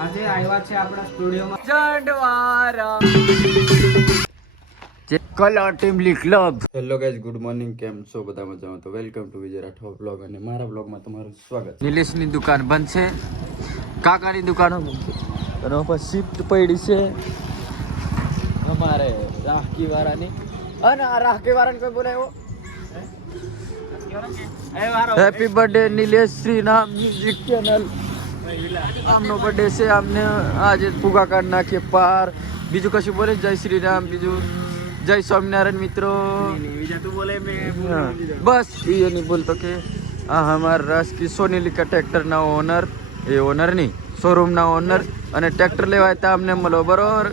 આજે આવ્યા છે આપણા સ્ટુડિયોમાં જંડવારા કલા ટીમલી club. Hello guys, good morning. કેમ છો બધા? મજામાં? તો welcome to Vijay Rathwa blog અને મારા બ્લોગમાં તમારું સ્વાગત. નિલેશની દુકાન બંધ છે, કાકાની દુકાનો બંધ છે અને ઉપર શિફ્ટ પડી છે અમારે રાખી વાળાની. અને આ રાખી વાળાને કોઈ બોલાવ્યો? હેપી બર્થડે નિલેશ શ્રી નામ મ્યુઝિક ચેનલ. આમનો બર્થડે છે, આમને આજે ફુગા કાઢ નાખીએ પાર. બીજું કશું બોલે? જય શ્રી રામ, બીજું જય સ્વામિનારાયણ મિત્રો. બસ ये नहीं बोलतो કે આ हमारा रस की सोनालिका ट्रैक्टर ના ઓનર, એ ઓનર નહીં, શોરૂમ ના ઓનર. અને ટ્રેક્ટર લેવાય તો અમને મળો બરોબર.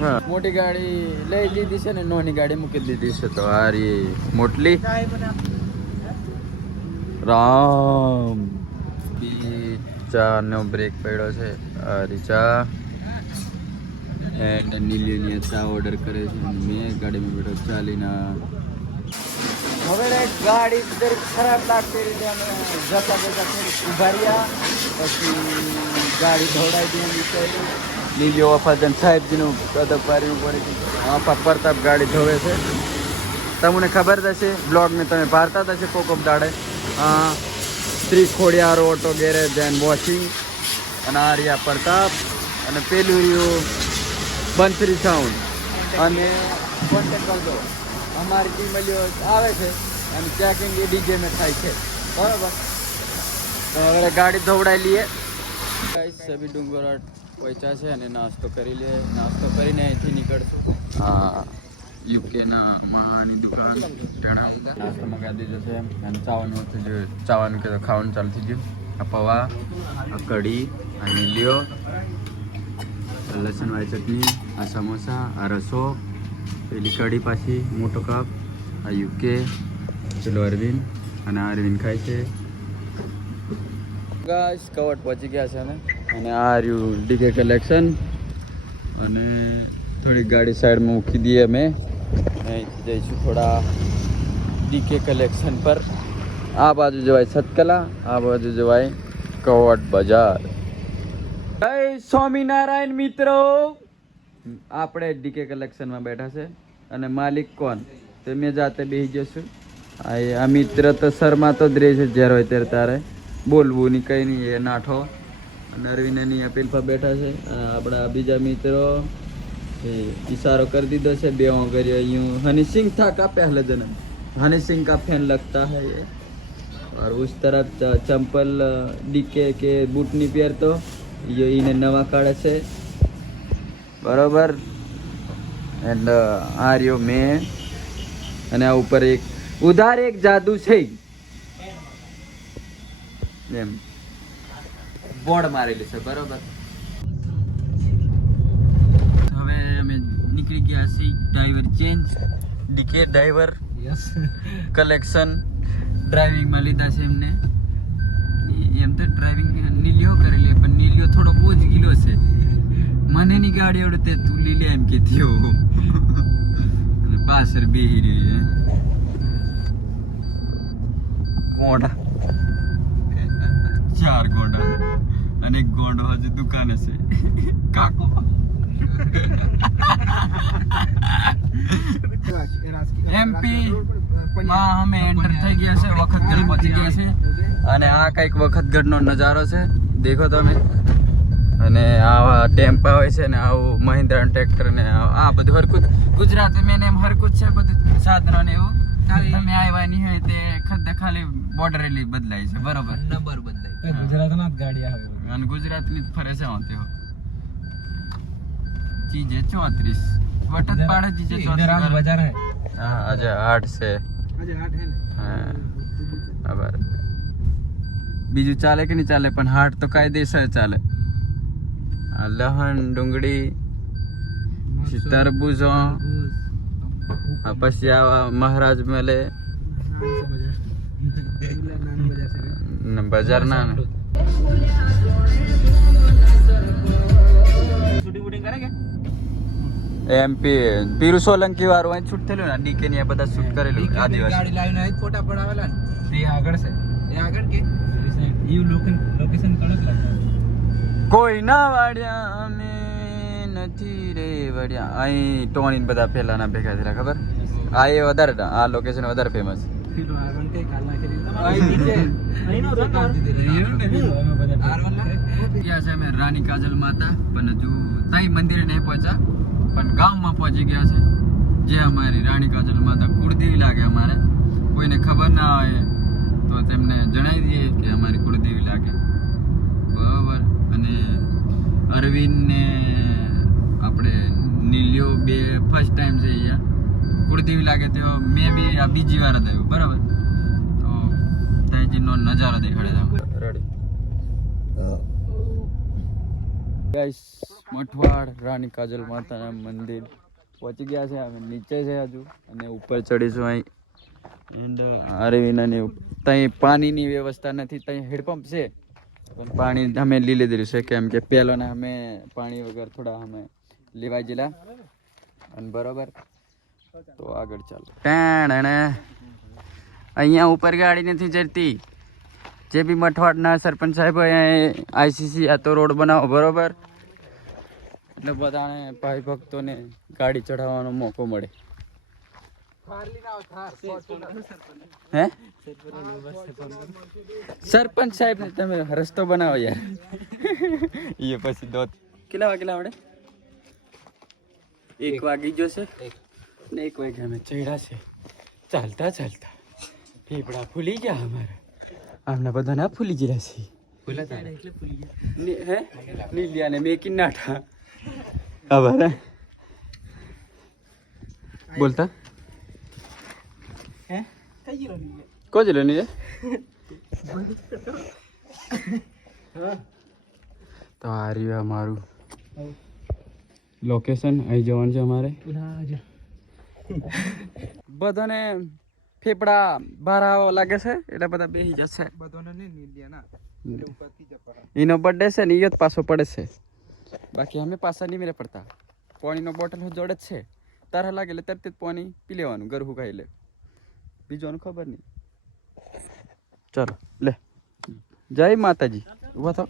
હા, મોટી ગાડી લઈ લીધી છે ને નાની ગાડી મૂકી દીધી છે. તો આ રી મોટલી રામ ચા નો બ્રેક પડ્યો છે. આ રી ચા એન્ડ નીલિયની ચા ઓર્ડર કરે છે. મેં ગાડીમાં બેઠો ચાલીને. હવે ગાડી ખરાબ લાગતી રીતે અમે જતા જતા ઉભા રહ્યા. પછી ગાડી ધોડાઈ દીધી. લીલીઓ વફાજન સાહેબજીનું કદપારી ઉપર પ્રતાપ ગાડી ધોવે છે. તમને ખબર હશે, બ્લોગ મેં તમે ભારતા હશે કોકમ દાડે. Shri Khodiyar auto garage and washing. અને આ રહ્યા પ્રતાપ અને પેલું રહ્યું બંસરી સાઉન્ડ. અને કોન્ટેક્ટ કરજો, અમારી ટીમ આવે છે અને ચેકિંગ એ ડીજે મેં થાય છે બરાબર. તો હવે ગાડી ધોવડાવી લઈએ. સભી ડુંગર પહોંચ્યા છે અને નાસ્તો કરી લે. નાસ્તો કરીને અહીંથી નીકળશું. હા, યુકેના માની દુકાન નાસ્તો મંગાવી દીધો છે. અને ચાવાનું કે ખાવાનું ચાલુ થઈ ગયું. આ પૌવા, આ કઢી, આ નીલિયો, લસણ વાળી ચટણી, આ સમોસા, આ રસો, પેલી કઢી પાછી મોટો કપ, આ યુકે, પેલો અરવિંદ. અને આ અરવિંદ ખાય છે. ગાઈસ કવટ પહોંચી ગયા છે અમે. અને આ રહ્યું ડીકે કલેક્શન. અને થોડીક ગાડી સાઈડમાં મૂકી દઈએ અમે. અહીંથી જઈશું થોડા ડીકે કલેક્શન પર. આ બાજુ જવાય સતકલા, આ બાજુ જવાય કવટ બજાર. જય સ્વામિનારાયણ મિત્રો. આપણે ડીકે કલેક્શનમાં બેઠા છે અને માલિક કોણ તે મેં જાતે બેસી જશું. આ મિત્ર તો શર્મા તો જ રહે છે, જ્યારે હોય ત્યારે તારે બોલવું નહીં, કંઈ નહીં, એ નાઠો. અને અરવિંદ ની અપીલ પર બેઠા છે. આપણા બીજા મિત્રો इशारो कर दीदो से बे करियो. यूं हनी सिंह था का पहले जन्म, हनी सिंह का फैन लगता है ये. और उस तरफ चंपल डीके के बूट नहीं पहनतो, ये इन्हें नवा काढ़े से बराबर. एंड आर्यो में અને આ ઉપર એક ઉધાર એક જાદુ છે એમ બોર્ડ મારેલી છે બરાબર. હવે અમે નીકળી ગયા છીએ. Driver change, DK driver collection ડ્રાઇવિંગમાં લીધા છે એમને. એમ તો ડ્રાઇવિંગ નીલિયો કરેલી, પણ નીલિયો થોડો બહુ જ ગીલો છે. મને ની ગાડી આવડે તે તું લીલે એમ કે થયો. પાછળ બેહી રહી ગોંડા, 4 ગોંડા અને એક ગોંડો હજુ દુકાન હશે. કાકો એમપી માં અમે એન્ટર થઈ ગયા છે. વખતગઢ પહોંચી ગયા છે. અને આ કઈક વખતગઢનો નજારો છે, દેખો તમે. અને આવા ટેમ્પા હોય છે ને આવું મહિન્દ્રા ટ્રેક્ટર ને આ બધું હરકું ગુજરાત મેં એમ હરકું છે બધું સાધનો ને એવું. તમે આવ્યા નહીં હોય તે ખાલી બોર્ડર બદલાય છે બરોબર, નંબર બદલાય. ગુજરાતમાં જ ગાડી આવે અને ગુજરાતની જ ફરે છે. હોતે ચીજે 34 વટત પાડે ચીજે 34 બજાર હે. હા, આજે 8 છે. આજે 8 હે ને. હા, બરાબર. બીજું ચાલે કે નહીં ચાલે, પણ હાટ તો કાયદેસર ચાલે. લહણ, ડુંગળી, તરબૂજો, પછી આવા મહારાજ મેલે બજાર ના એમપી પીરુ સોલંકી વાળું અહીં શૂટ થયેલું ને. ડીકે ની બધા શૂટ કરેલું. આદિવાસી ગાડી લાવીને ફોટા પડાવેલા ને. એ આગળ છે, એ આગળ કે લોકેશન કડક લાગે. કોઈ ના વાડ્યા અમે નથી રે વાડ્યા. અહીં ટોની ને બધા પેલાના ભેગા થયેલા ખબર. આ એ વધારે આ લોકેશન વધારે ફેમસ. અમે રાની કાજલ માતા પણ હજુ ત્યાં મંદિરે નહીં પહોંચ્યા પણ ગામમાં પહોંચી ગયા છે. જે અમારી રાણી કાજલ માતા કુળદેવી લાગે અમારે. કોઈને ખબર ના હોય તો તેમને જણાવી દઈએ કે અમારી કુળદેવી લાગે બરાબર. અને અરવિંદ ને આપણે નીલિયો બે ફર્સ્ટ ટાઈમ છે અહીંયા કુળદેવી લાગે તો મેં બી આ બીજી વાર જ આવ્યું બરાબર. તો ત્યાંજીનો નજારો દેખાડે રેડી ગાઈસ. મઠવાડ રાણી કાજલ માતાના મંદિર પહોંચી ગયા છે. અમે નીચે છે હજુ અને ઉપર ચડીશું અહીં. એન્ડ અરવિંદ અને ત્યાં પાણીની વ્યવસ્થા નથી. ત્યાં હેડપંપ છે પણ પાણી અમે લઈ લીધેલું છે કેમ કે પહેલાંના અમે પાણી વગર થોડા અમે લેવા ગયેલા અને બરાબર. તો આગળ ચાલો. અહીંયા ઉપર ગાડી નથી ચડતી. જે બી મઠવાડના સરપંચ સાહેબ આઈસીસી આ તો રોડ બનાવો બરાબર એટલે બધાને ભાઈ ભક્તોને ગાડી ચઢાવવાનો મોકો મળે. હે સરપંચ સાહેબ ને તમે રસ્તો બનાવો યાર. એ પછી દોત કેટલા વાગેલા આવડે 1 વાગી જશે ને 1 વાગે અમે ચડ્યા છે ચાલતા ચાલતા. ફેફડા ફૂલી ગયા અમારા. આમના બધા ના ફૂલી ગયા છે. હે નીલિયા ને મેં કિન્નાઠા આભાર બોલતા કોજલો નહીં તો આ રહ્યું અમારું લોકેશન. અહીં જવાનું છે અમારે. બધાને ફેફડા બહાર આવવા લાગે છે એટલે બધા બેસી જશે. એનો બર્થડે છે ને એ જ પાછો પડે છે. બાકી અમે પાછા નહીં મેરે પડતા. પાણીનો બોટલ જોડે જ છે. તારા લાગે એટલે તરત જ પાણી પી લેવાનું. ગરહું ખાઈ લે બીજોનું ખબર નહીં. ચાલો લે જય માતાજી. ઉભા થાવ.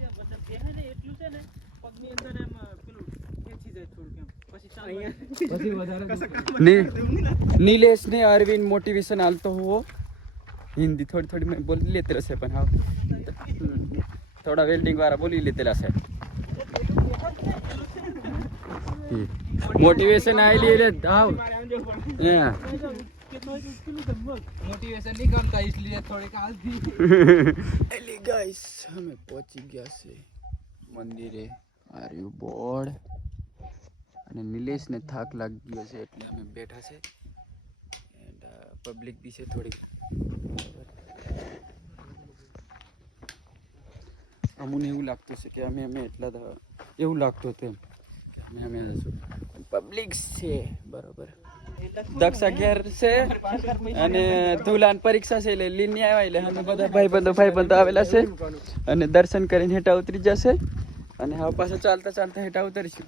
नीलेश ने अरविंद मोटिवेशन आलतो हुआ हिंदी थोड़ी थोड़ी मैं बोल लेते रहे पण हाँ थोड़ा वेल्डिंग वाला बोली लेते रहे मोटिवेशन आई लिए आओ मोटिवेशन नहीं करता इसलिए थोड़े काल थी. एली गाइस हमें पहुंची गया से मंदिरे. आर यू बोर्ड અને નિલેશને થાક લાગી ગયો છે એટલે અમે બેઠા છે. એન્ડ પબ્લિક બી છે થોડી. અમને એવું લાગતું છે કે અમે એટલા એવું લાગતું હતું એમ અમે પબ્લિક છે બરાબર. દક્ષ 11 છે અને ધુલાન પરીક્ષા છે એટલે લીન આવ્યા એટલે અમે બધા ભાઈબંધો આવેલા છે અને દર્શન કરીને હેઠા ઉતરી જશે અને હવે પાછા ચાલતા ચાલતા હેઠા ઉતરીશું.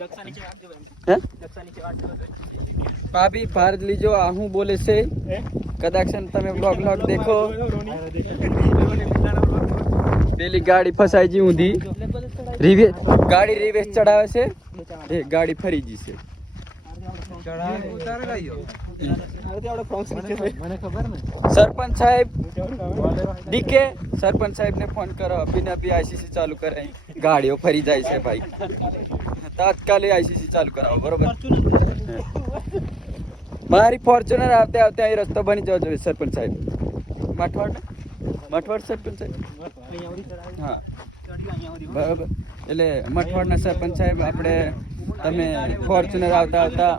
ભાભી ભાર લીજો આ હું બોલે છે કદાચ તમે બ્લોગ દેખો. પેલી ગાડી ફસાઈ જી ઊંધી ગાડી રિવેસ ચડાવે છે એ ગાડી ફરી જી છે. સરપંચ સાહેબ ડીકે સરપંચ સાહેબ ને ફોન કરો અભિને અભી આઈસીસી ચાલુ કરે. ગાડીઓ ફરી જાય છે ભાઈ. તાત્કાલિક આઈસીસી ચાલુ કરાવો બરોબર. મારી ફોર્ચ્યુનર આવતે આવતે અહીં રસ્તો બની જવો જોઈએ સરપંચ સાહેબ. મઠવાડ સરપંચ સાહેબ હા બરાબર. એટલે મઠવાડના સરપંચ સાહેબ આપણે તમે ફોર્ચ્યુનર આવતા આવતા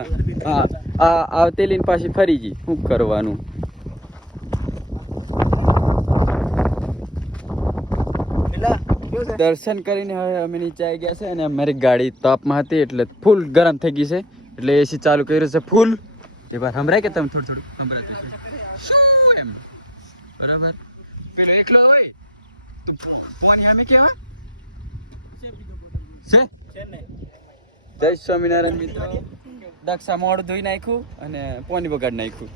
હા હા આવતે લઈને પાછી ફરી જી શું કરવાનું. દર્શન કરીને હવે અમે નીચે આવી ગયા છે અને અમારી ગાડી તાપમાં હતી એટલે ફૂલ ગરમ થઈ ગઈ છે એટલે એસી ચાલુ કર્યું છે ફૂલ. એક વાર સંભળાય કે તમે થોડું સંભળાય એમ બરાબર. પેલો એકલો હોય તો ફોન અમે કેવા છે. જય સ્વામિનારાયણ મિત્રો. દક્ષા મોડ ધોઈ નાખ્યું અને પોની બગાડ નાખ્યું.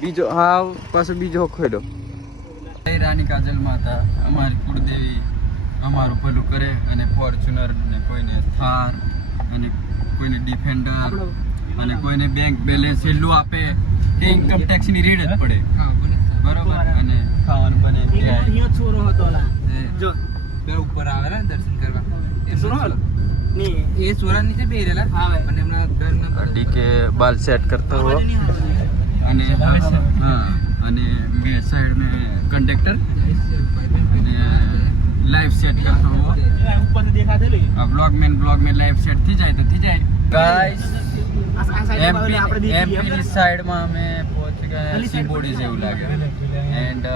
બીજો હા પાછો બીજો ખોડો રાની કાજલ માતા અમારી કુળદેવી અમારું ભલું કરે અને ફોર્ચ્યુનર ને કોઈને થાર અને કોઈને ડિફેન્ડર અને કોઈને બેંક બેલેન્સ એટલું આપે કે ઇન્કમ ટેક્સ ની રેડ જ પડે બરોબર અને ખાવાનું બને અહીંયા છોરો હતો લા જો બે ઉપર આવે ને દર્શન કરવા એ છોરો હતો ની એ સોરા નીચે બેરેલા આવે અને એમના ઘરના ડીકે બાલ સેટ કરતા હો અને અને બે સાइड में कंडक्टर लाइव सेट करता हूँ ઉપર થી દેખાતે લે अब ब्लॉग में लाइव सेट थी जाए तो थी जाए गाइस આપણે एमपी ની સાઈડ માં અમે પહોંચી ગયા સી બોડી જેવું લાગે એન્ડ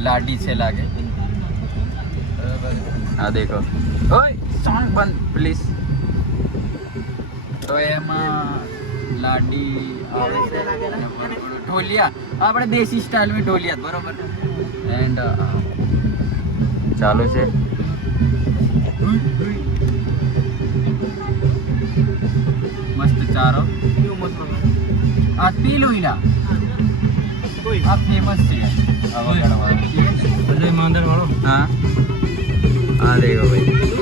લાડી છે લાગે આ દેખો ઓય સોંગ બંધ પ્લીઝ તો એમાં લાડી આવે છે ઢોલિયા આપણે દેશી સ્ટાઇલ में ઢોલિયા બરોબર એન્ડ ચાલુ છે મસ્ત ચારો આ પીલું ઈલા આ ફેમસ છે આ વગાડવા અજય માંદર વાળો હા આ દેખો ભાઈ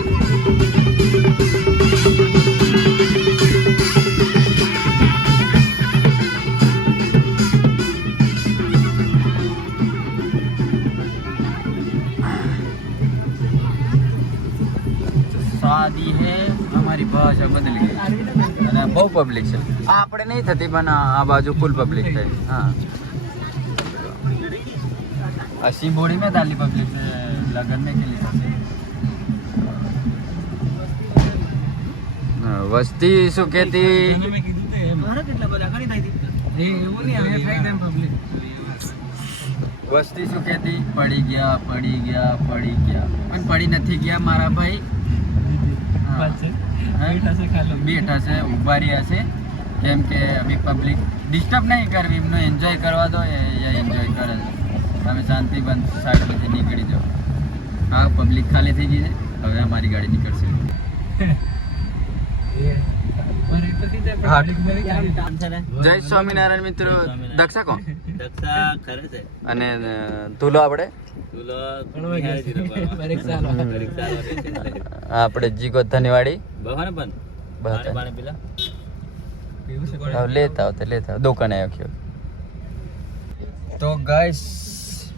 શાદી હે અમારી ભાષા બદલી ગઈ અને બહુ પબ્લિક છે આ આપણે નહીં થતી પણ આ બાજુ ફૂલ પબ્લિક થાય હા अस्सी बोड़ी में डाली पब्लिक लगन में के लिए વસ્તી શું કહેતી મારા કેટલા બધા ઘણી થઈ એ એવું નહીં આવે થાય તેમ પબ્લિક વસ્તી શું કહેતી પડી ગયા પણ પડી નથી ગયા મારા ભાઈ બેઠા છે ઉભા રહ્યા છે કેમ કે અભી પબ્લિક ડિસ્ટર્બ નહીં કરવી એમનો એન્જોય કરવા દો એ એન્જોય કરે છે તમે શાંતિ બંધ સાઈડ પરથી નીકળી જાઓ હા પબ્લિક ખાલી થઈ ગઈ છે હવે અમારી ગાડી નીકળશે જય સ્વામિનારાયણ મિત્રો દક્ષા કોણ દક્ષા ખરે છે અને તુલો આપણે આપણે જીગો ધનવાડી બહાને પણ પાણી પીલા લેતા આવ દુકાને આવ્યો તો ગાઈસ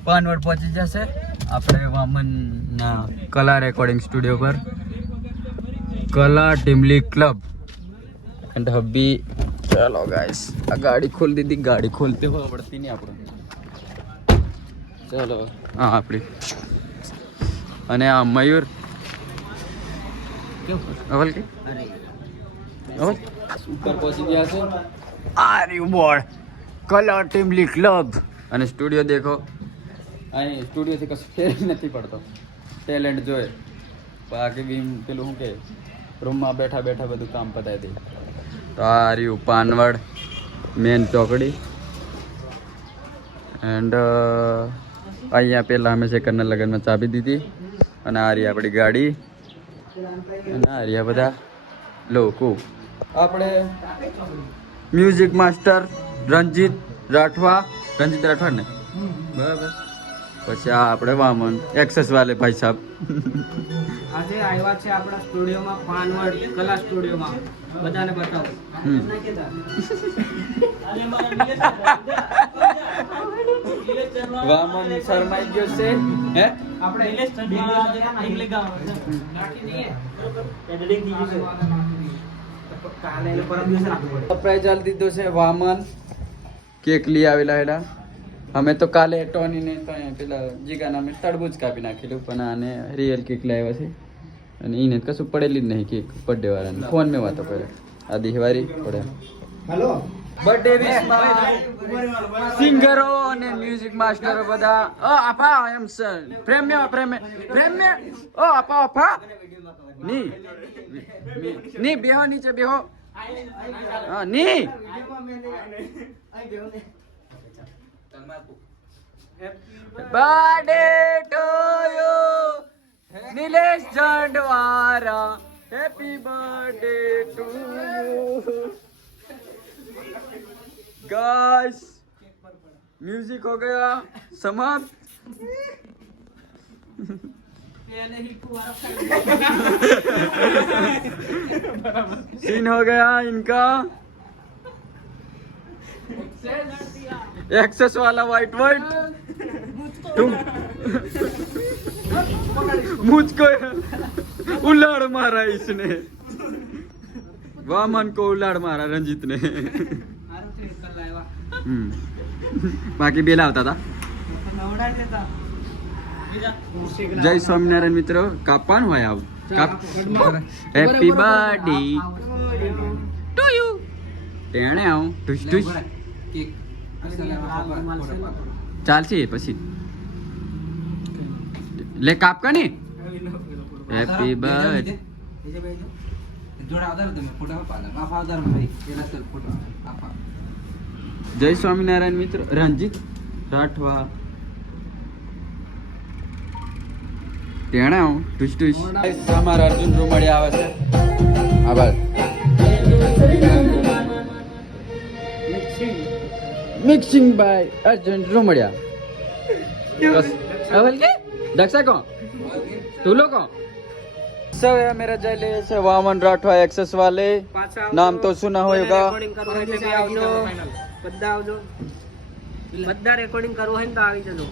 પાનવડ પહોંચી જશે આપણે વામનના કલા રેકોર્ડિંગ સ્ટુડિયો પર કલા ટીમલી ક્લબ એન્ડ હબી ચાલો ગાઈસ આ ગાડી ખોલ દીધી ગાડી ખોલતે હોય પડતી નહીં આપણે ચાલો હા આપણી અને આ મયુર અવલ કે અવલ ઉપર પહોંચી ગયા છે આ રહ્યું બોર્ડ કલા ટીમલી ક્લબ અને સ્ટુડિયો દેખો અહીં સ્ટુડિયોથી કશું ફેર નથી પડતો ટેલેન્ટ જોઈએ બાકી બી પેલું શું કે રૂમમાં બેઠા બેઠા બધું કામ પતાવી દે તો આ રહ્યું પાનવડ મેન ચોકડી એન્ડ અહીંયા પહેલાં અમે શેખરના લગ્નમાં ચાબી દીધી અને આ રહી આપણી ગાડી અને આ રહ્યા બધા લોકો આપણે મ્યુઝિક માસ્ટર રંજીત રાઠવા ને બરાબર પછી આ આપણે વામન એક્સેસ વાલે ભાઈ સાહેબ આજે આવ્યા છે આપણા સ્ટુડિયોમાં પાનવડ કલા સ્ટુડિયોમાં બધાને બતાવો વામન શર્માઈ ગયો છે હે આપણે ઇંગ્લિશ સરપ્રાઈઝ આલી દીધો છે વામન કેક લઈ આવેલા હેડા અમે તો કાલે ટોનીને પેલા જીગાના અમે તરબૂચ કાપી નાખેલું પણ આને રિયલ કેક લાવ્યા છે અને એને કશું પડેલી જ નહીં કેક બર્થડે વાળાને ફોન મેં વાતો કરે આ દિવાળી પડે હેલો બર્થડે વિશમાં સિંગરો અને મ્યુઝિક માસ્ટરો બધા આપા એમ સર પ્રેમ્ય ઓ આપા ની બેહો નીચે બેહો હા ની birthday to you Nilesh Jandwara happy birthday to you guys music हो गया समाप्त सीन हो गया इनका एक्सेस वाला वाइट तुम मुझको उलाड़ मारा इसने वामन को उलाड़ मारा रंजीत ने बाकी बेला होता था जय स्वामीनारायण मित्रों कापान हुआ अब हैप्पी बर्थडे टू यू टेणे आव टुस टुस કેક ચાલશે પછી લે કાપ કને હેપી બર્થડે જોડા આધાર તમે ફોટા પાલા આફા આધાર ભાઈ એના સર ફોટા આફા જય સ્વામિનારાયણ મિત્રો રંજીત રાઠવા ટેણે આવ ટુસ ટુસ અમારા અર્જુન રૂમડિયા આવે છે આભાર मिक्सिंग बाय अर्जुन रुमड़िया अवल के दक्षा कौन तू लोग कौन सब है मेरा जयले से वामन राठवा एक्सेस वाले नाम तो सुना होगा બધા રેકોર્ડિંગ કરવું હોય ને તો આવી જજો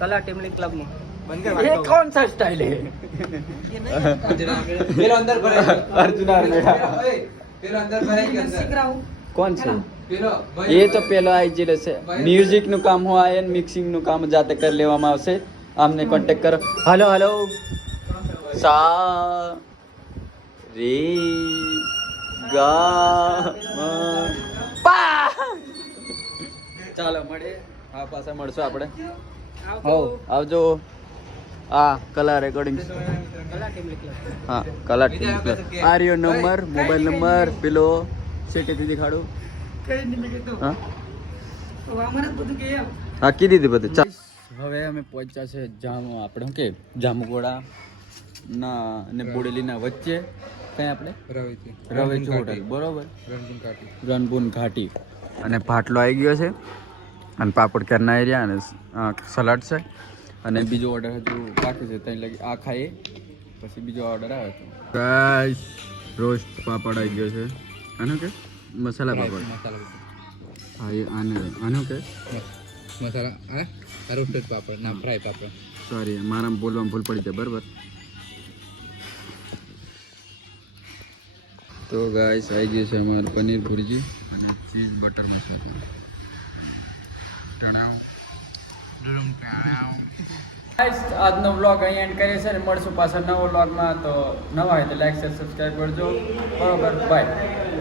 કલા ટીમલી ક્લબ માં ये कौन सा स्टाइल है પેલો અંદર ભરાય अर्जुन मेरा પેલો અંદર ભરાય કે અંદર कौन से પેલો ये तो पहला आई जिले से म्यूजिक નું કામ હોય અને મિક્સિંગ નું કામ જાતે કરી લેવામાં આવશે આમને કોન્ટેક્ટ કરો हेलो हेलो सा રે ગા પા ચાલો મળે આ પાછા મળશું આપણે હો આવજો આ કલા રેકોર્ડિંગ કલા ટીમલી ક્લબ હા કલા ટીમ આ રહ્યો નંબર મોબાઈલ નંબર પેલો સેટેથી દેખાડું હા હા કીધી હતી બધું હવે અમે પહોંચ્યા છે જામુ આપણે શું કે જામુગોડા ના અને બોડેલીના વચ્ચે કઈ આપણે રવેચી હોટલ બરોબર રણબૂન ઘાટી અને ભાટલો આવી ગયો છે અને પાપડ કરના એરિયા અને સલાડ છે અને બીજો ઓર્ડર હજુ બાકી છે ત્યાં લગી આ ખાઈએ પછી બીજો ઓર્ડર આવે છે ગાઈસ રોસ્ટ પાપડ આવી ગયો છે આનો કે મસાલા પાપડ હા એ આનો કે મસાલા આ રોસ્ટેડ પાપડ ના ફ્રાય પાપડ સોરી મારા બોલવામાં ભૂલ પડી જાય બરાબર તો ગાઈસ આવી ગયું છે અમારું પનીર ભુરજી અને ચીઝ બટર મસાલા ગાઈસ આજનો વ્લોગ અહીં એન્ડ કરીએ છીએ અને મળશું પાછા નવો વ્લોગમાં તો નવા હોય તો લાઈક શેર સબસ્ક્રાઈબ કરજો બરોબર બાય